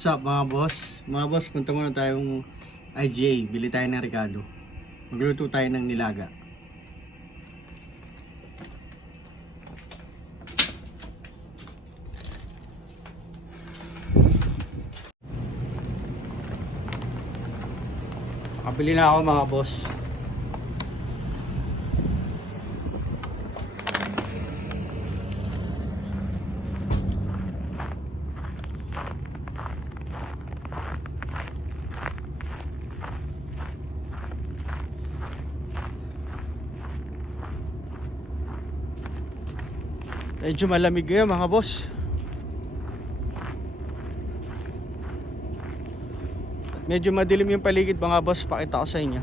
What's up mga boss? Mga boss, punta muna tayong IGA. Bili tayo ng Ricardo. Magluto tayo ng nilaga. Makabili na ako mga boss. Medyo malamig ngayon mga boss. At medyo madilim yung paligid mga boss. Pakita ko sa inyo.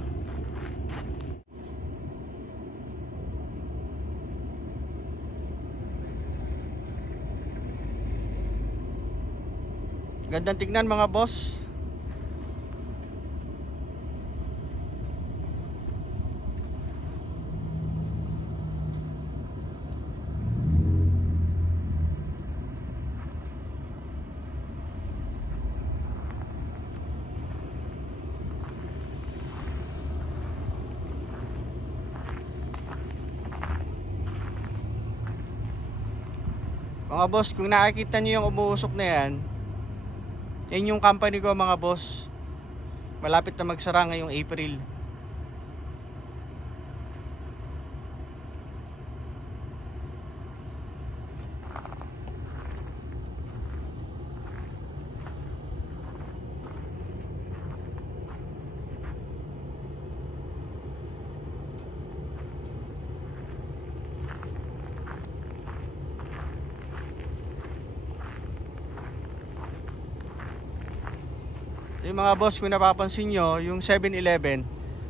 Gandang tignan mga boss. Mga boss, kung nakikita nyo yung umuusok na yan, yan yung company ko mga boss. Malapit na magsara ngayong April. Yung mga boss, kung napapansin nyo, yung 7-Eleven,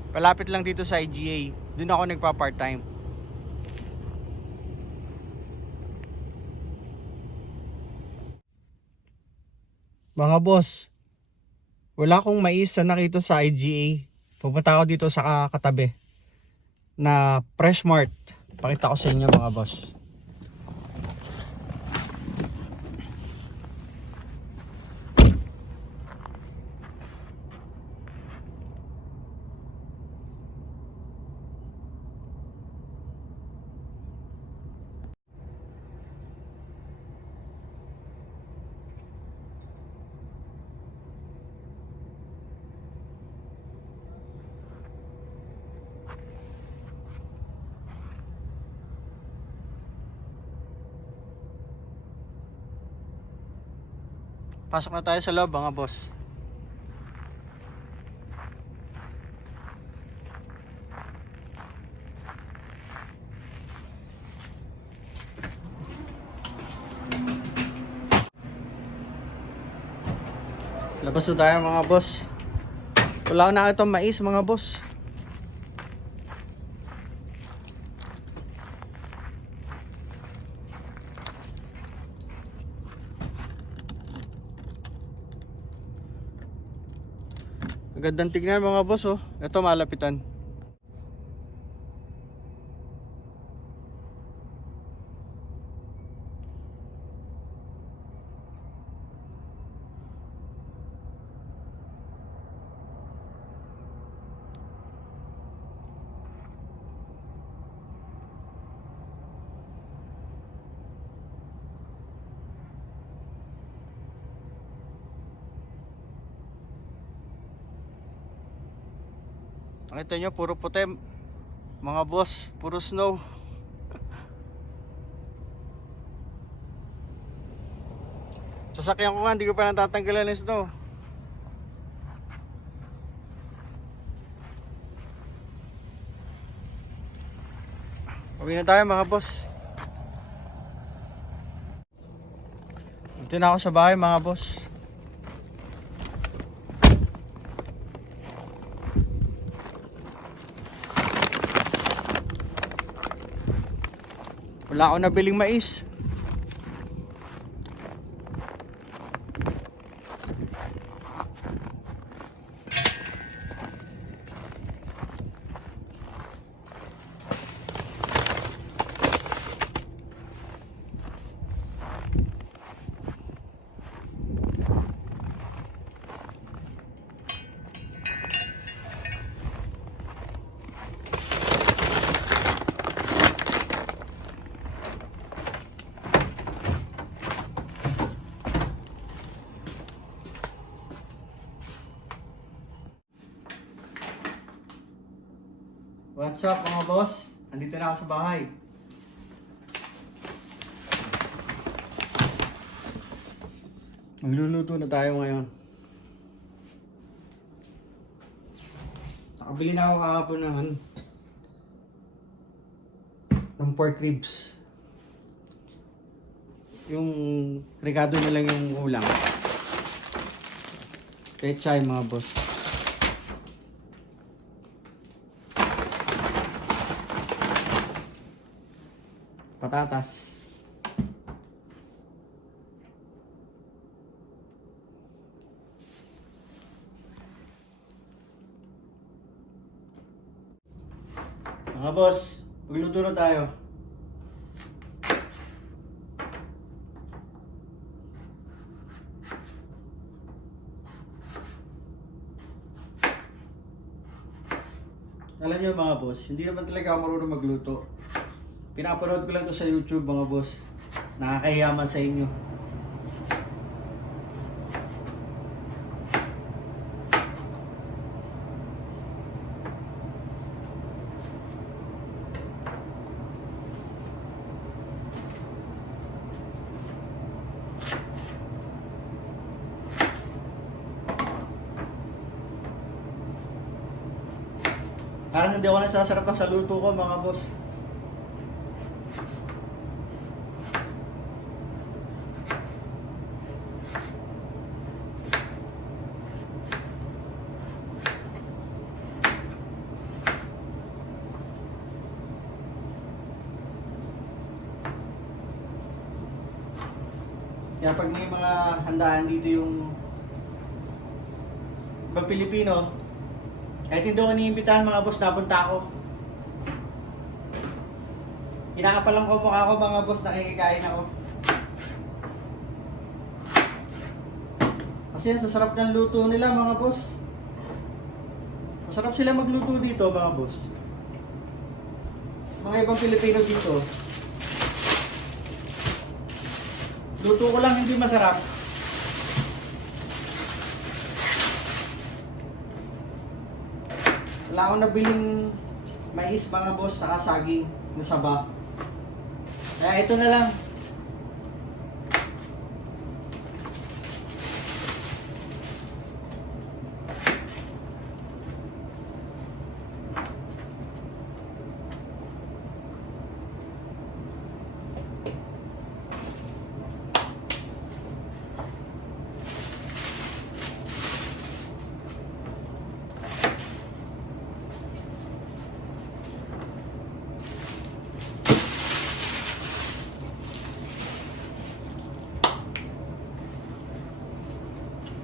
palapit lang dito sa IGA. Doon ako nagpa-part-time. Mga boss, wala akong mais na nakita sa IGA. Pupunta ako dito sa katabi na Fresh Mart. Pakita ko sa inyo mga boss. Pasok na tayo sa loob mga boss. Labas na tayo mga boss. Wala na itong mais mga boss. Gandang tignan mga boss oh. Ito malapitan. Nakita nyo, puro puti mga boss, puro snow. Sasakyan ko nga, hindi ko pa natatanggalan ng snow. Uwi na tayo mga boss. Dito na ako sa bahay mga boss. Wala ako nabiling mais. What's up mga boss? Andito na ako sa bahay. Magluluto na tayo ngayon. Nakabili na ako kahapon ng pork ribs. Yung regado na lang yung ulam. Pechay mga boss. Patatas. Mga boss, magluto na tayo. Alam niyo mga boss, hindi naman talaga ako marunong magluto. Pinapanood ko lang to sa YouTube mga boss. Nakakahiya man sa inyo. Parang hindi ako nasasarapan sa luto ko mga boss. Kaya pag may mga handaan dito yung ibang Pilipino, kahit hindi ako niimbitahan mga boss, napunta ako. Kinakapalang ko mukha ko mga boss, nakikikain ako. Kasi ang sasarap ng luto nila mga boss. Masarap sila magluto dito mga boss. Mga ibang Pilipino dito, luto ko lang hindi masarap. Wala akong nabiling mais mga boss saka saging na saba. Kaya ito na lang.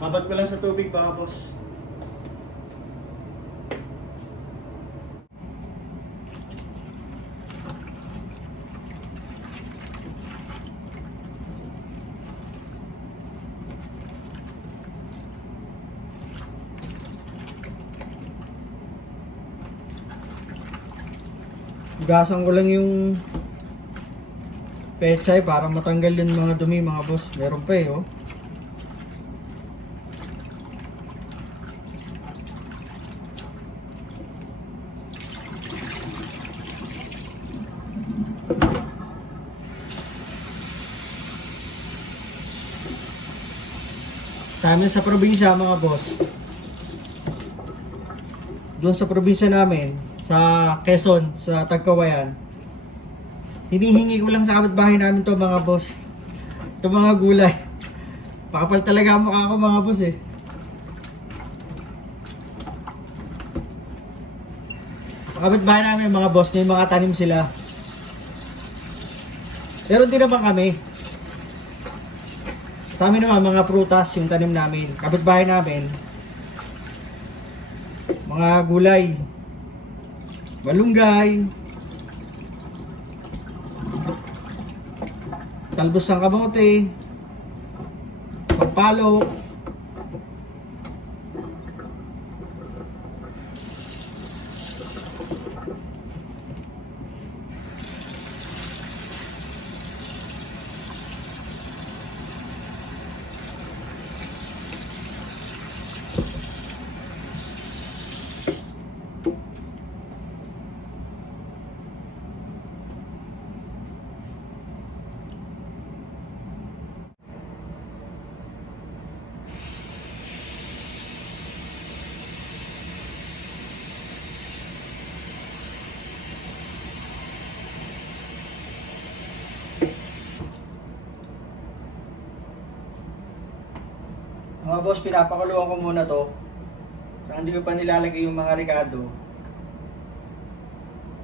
Babad ko lang sa tubig baka boss. Gasan ko lang yung pechay para matanggal yung mga dumi mga boss. Meron pa oh. Sa amin sa probinsya mga boss, doon sa probinsya namin, sa Quezon, sa Tagkawayan, hinihingi ko lang sa kapitbahay namin to mga boss. Ito mga gulay. Pakapal talaga ang mukha ko mga boss eh. Sa kapitbahay namin mga boss, may mga tanim sila. Pero hindi naman kami. Sa amin naman mga prutas yung tanim namin. Kapitbahay namin, mga gulay, malunggay, talbos ng kamote, sampalok, boss, pinapakuluan ko muna to. So, hindi ko pa nilalagay yung mga ricado.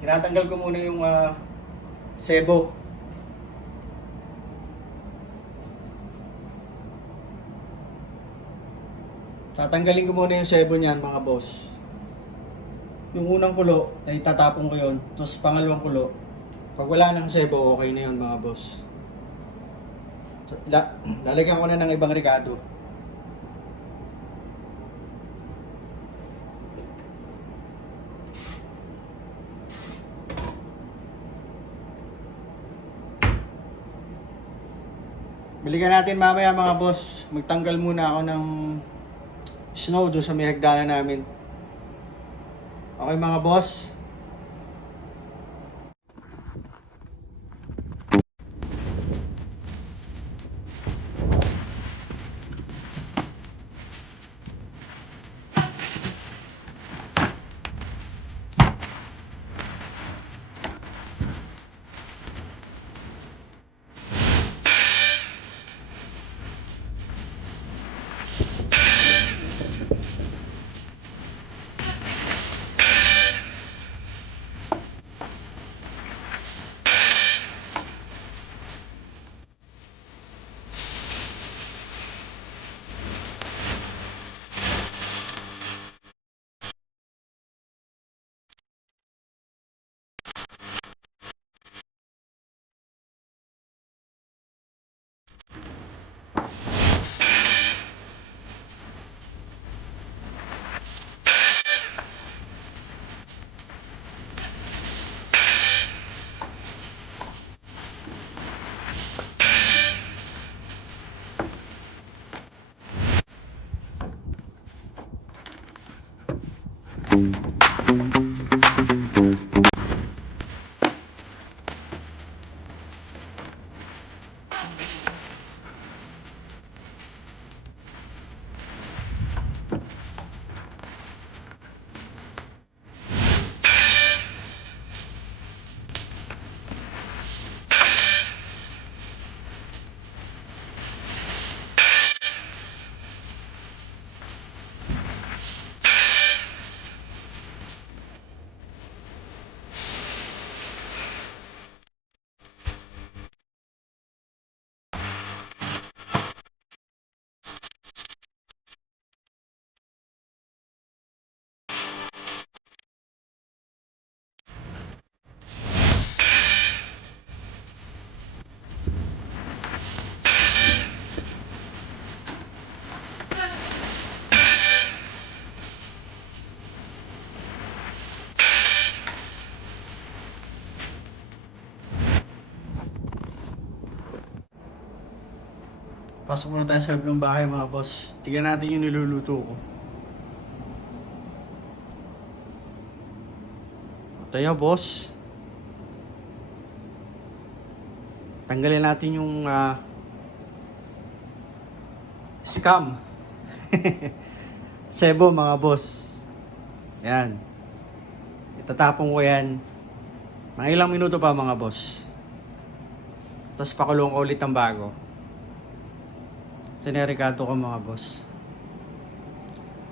Tinatanggal ko muna yung sebo. Tatanggalin ko muna yung sebo niyan mga boss. Yung unang kulo, ay tatapon ko yon. Tapos pangalawang kulo, pag wala nang sebo, okay na yun mga boss. So, lalagyan ko na ng ibang ricado. Balikan natin mamaya mga boss. Magtanggal muna ako ng snow doon sa may hagdanan namin. Okay mga boss. Pasok muna tayo sa loob ng bahay mga boss. Tignan natin yung niluluto ko. Tayo boss. Tanggalin natin yung scam. Sebo mga boss. Yan. Itatapon ko yan. Mga ilang minuto pa mga boss. Tapos pakulong ko ulit ng bago. Sinerikado ko mga boss.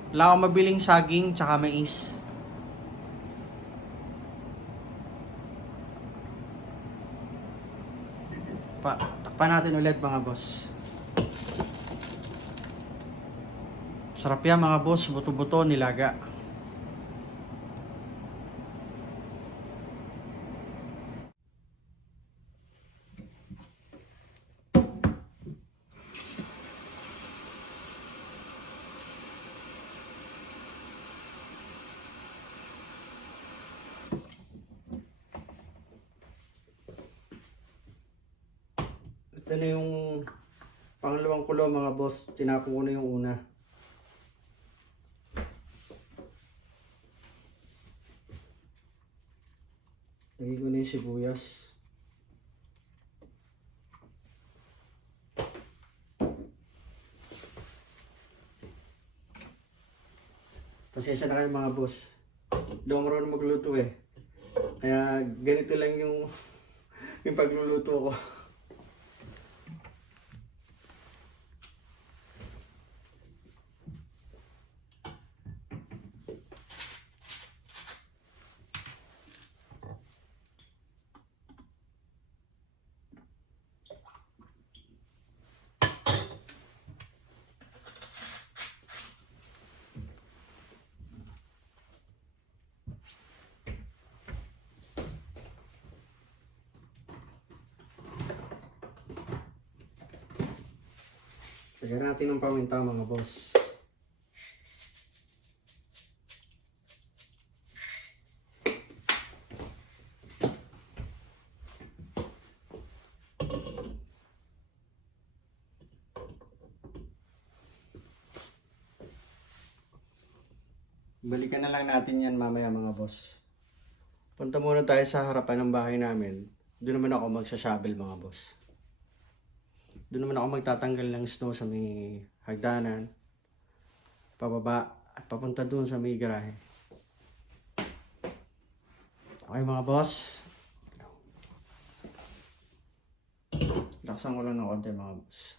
Wala akong mabiling saging tsaka mais. Takpan natin ulit mga boss. Sarap yan mga boss. Buto-buto nilaga. Ito na yung pangalawang kulo mga boss. Tinapon ko na yung una. Lagay ko na yung sibuyas. Pasensya na kayo mga boss. Hindi ako marunong magluto eh. Kaya ganito lang yung pagluluto ko. Lagyan natin ng paminta mga boss. Balikan na lang natin yan mamaya mga boss. Punta muna tayo sa harapan ng bahay namin. Doon naman ako magsashovel mga boss. Doon naman ako magtatanggal ng snow sa may hagdanan. Pababa at papunta doon sa may garahe. Okay mga boss. Laksan ko lang ng konti mga boss.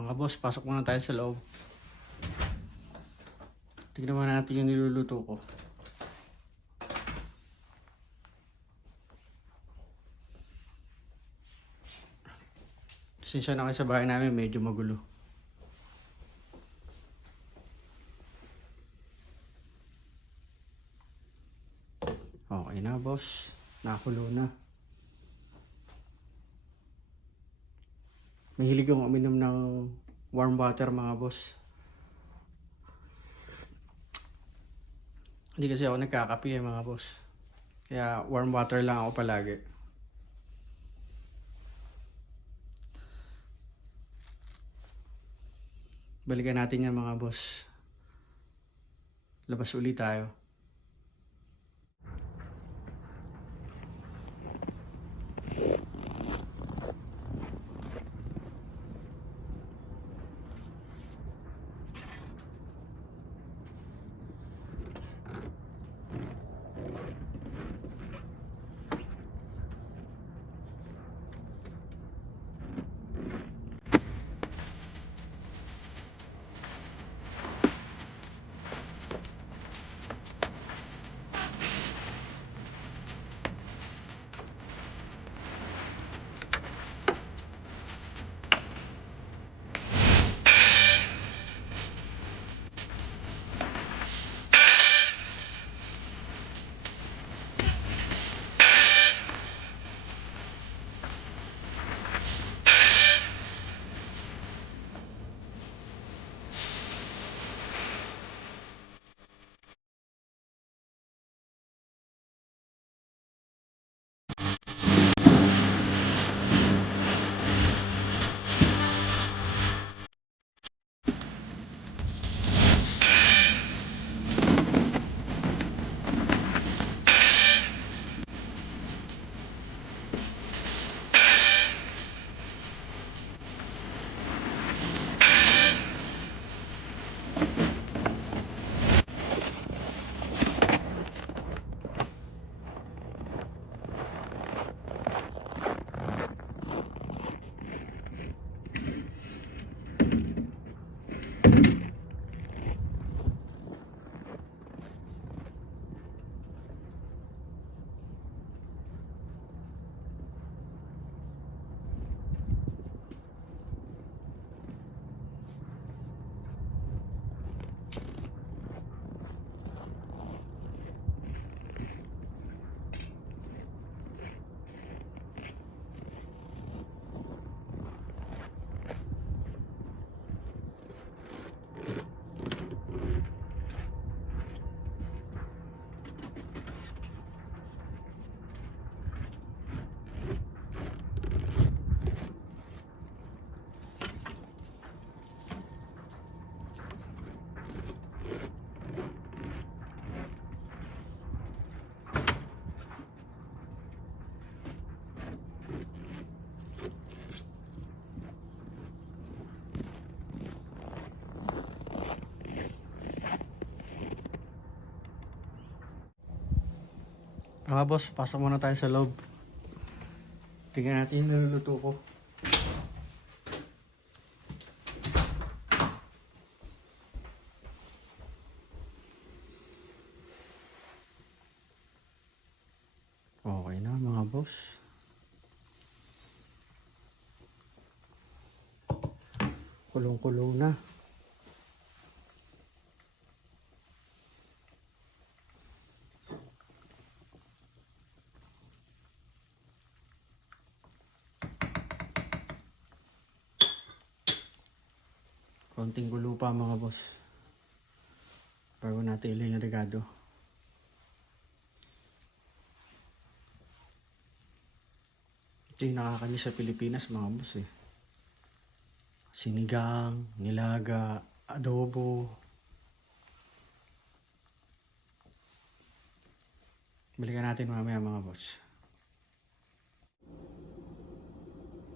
Mga boss, pasok muna tayo sa loob. Tignan muna natin yung niluluto ko. Pasensya na kayo sa bahay namin, medyo magulo. Okay na boss, nakulo na. Mahilig akong uminom ng warm water mga boss. Hindi kasi ako nagkakape mga boss. Kaya warm water lang ako palagi. Balikan natin yan mga boss. Labas ulit tayo. Mga boss, pasok muna tayo sa loob. Tingnan natin yung niluluto ko. Okay na mga boss. Kulong-kulong na. Konting gulo pa mga boss. Bago natin ilay yung regado. Ito yung nakakamiss sa Pilipinas mga boss eh. Sinigang, nilaga, adobo. Balikan natin mamaya mga boss.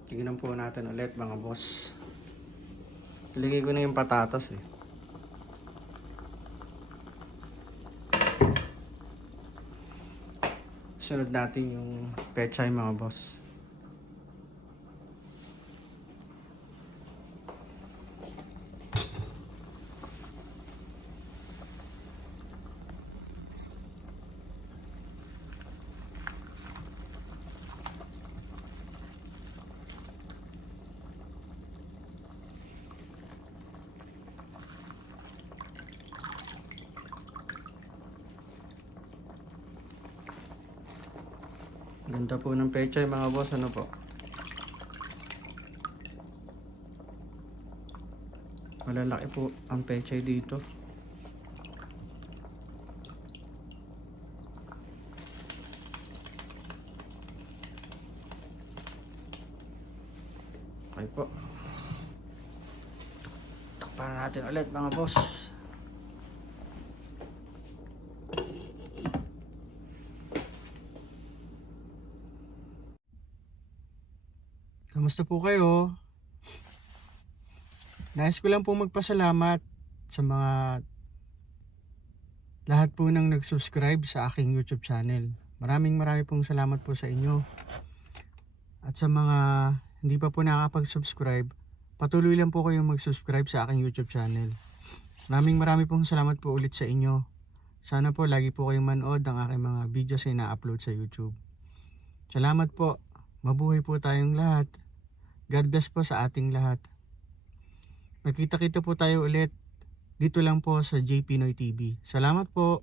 Tingnan po natin ulit mga boss. Iligay ko na yung patatas eh. Sunod natin yung pechay mga boss. Ganda po ng pechay mga boss, ano po? Malalaki po ang pechay dito. Okay po. Takpan natin ulit mga boss. Kamusta po kayo? Nais ko lang po magpasalamat sa mga lahat po nang nag-subscribe sa aking YouTube channel. Maraming pong salamat po sa inyo. At sa mga hindi pa po nakakapag-subscribe, patuloy lang po kayong mag-subscribe sa aking YouTube channel. Maraming pong salamat po ulit sa inyo. Sana po lagi po kayong manood ng aking mga videos na ina-upload sa YouTube. Salamat po. Mabuhay po tayong lahat. God bless po sa ating lahat. Magkita-kita po tayo ulit dito lang po sa J Pinoy TV. Salamat po.